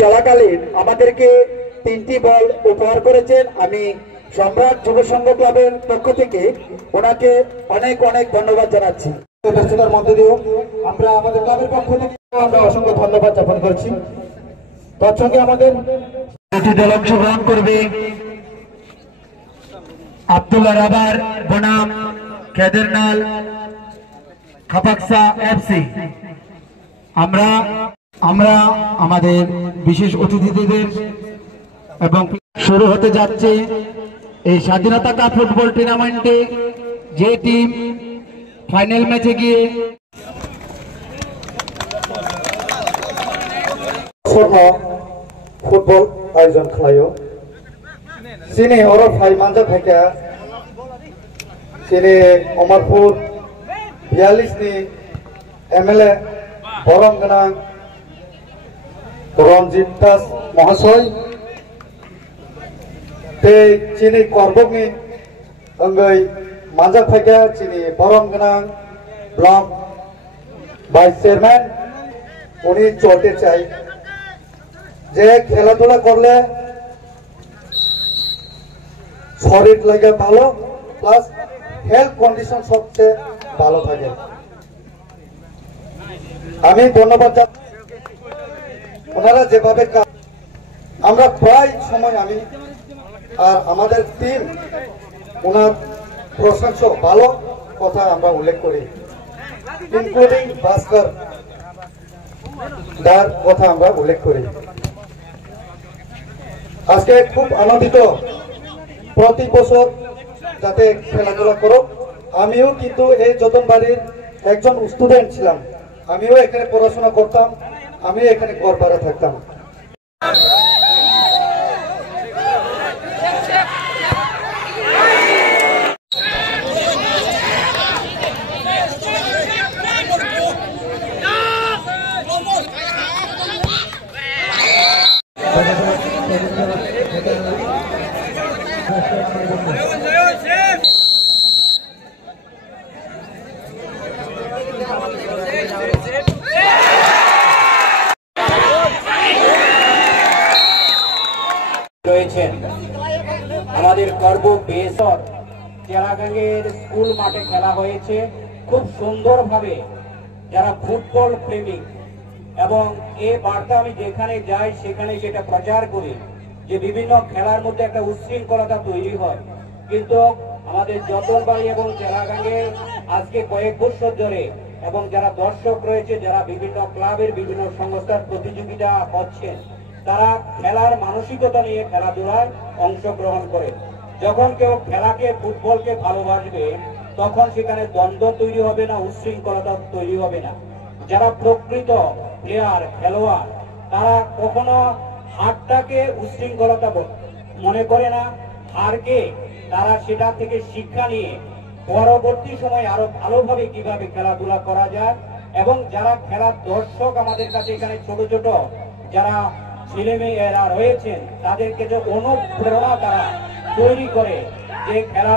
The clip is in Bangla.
চলাকালীন আমাদেরকে 3টি বল উপহার করেছেন। আমি সম্রাট যুব সংঘ ক্লাবের পক্ষ থেকে ওনাকে অনেক অনেক ধন্যবাদ জানাচ্ছি। ব্যস্ততার মধ্যে দিয়েও আমরা আমাদের ক্লাবের পক্ষ থেকে আমরা অসংখ্য ধন্যবাদ জ্ঞাপন করছি। তার সঙ্গে আমাদের দল অংশগ্রহণ করবে আব্দুল্লাহ রাবার বনাম কেদারনাল খাপাকসা এফসি। আমরা আমাদের বিশেষ অতিথিদের এবং শুরু হতে যাচ্ছে এই স্বাধীনতা কাপ ফুটবল টুর্নামেন্টে যে টিম ফাইনাল ম্যাচে গিয়ে ফুটবল আয়োজন খালাयो sini oro phai manja theka sini Omarpur 42 ni MLA Borong Ganang Ranjit Das Mahasoi te chini korbok ni angai manja theka chini Borong Ganang block vice chairman uni cholte chai যে খেলাধুলা করলে শরীর লাগে ভালো প্লাস হেলথ কন্ডিশন সবচেয়ে ভালো থাকে। আমি ধন্যবাদ ওনারা যেভাবে আমরা প্রায় সময় আমি আর আমাদের টিম ওনার প্রশংসা ভালো কথা আমরা উল্লেখ করি, ইনক্লুডিং ভাস্কর দার কথা আমরা উল্লেখ করি। আজকে খুব আনন্দিত, প্রতি বছর যাতে খেলাধুলা করো। আমিও কিন্তু এই যতন বাড়ির একজন স্টুডেন্ট ছিলাম, আমিও এখানে পড়াশোনা করতাম, আমিও এখানে ঘর ভাড়া থাকতাম। আমাদের গর্ব বেসর চেরাগাঙ্গের স্কুল মাঠে খেলা হয়েছে খুব সুন্দরভাবে। যারা ফুটবল প্রেমিক এবং এই বার্তা আমি যেখানে যাই সেখানে সেটা প্রচার করি যে বিভিন্ন খেলার মধ্যে একটা উচ্ছৃঙ্খলতা তৈরি হয়, কিন্তু আমাদের যতনবাড়ি এবং চেরাগাঙ্গে আজকে কয়েক বছর ধরে এবং যারা দর্শক রয়েছে, যারা বিভিন্ন ক্লাবের বিভিন্ন সংস্থার প্রতিযোগিতা হচ্ছেন, তারা খেলার মানসিকতা নিয়ে খেলাধুলায় অংশগ্রহণ করে। যখন কেউ খেলাকে ফুটবলকে ভালোবাসবে তখন সেখানে দ্বন্দ্ব তৈরি হবে না, উচ্ছৃঙ্খলতা তৈরি হবে না। যারা প্রকৃত প্লেয়ার খেলোয়াড় তারা কখনো হারটাকে উচ্ছৃঙ্খলতা মনে করে না, হারকে তারা সেটা থেকে শিক্ষা নিয়ে পরবর্তী সময় আরো ভালোভাবে কিভাবে খেলাধুলা করা যায়। এবং যারা খেলার দর্শক আমাদের কাছে এখানে ছোট ছোট যারা ছেলেমেয়েরা রয়েছেন তাদেরকে যে অনুপ্রেরণা তারা তৈরি করে যে খেলা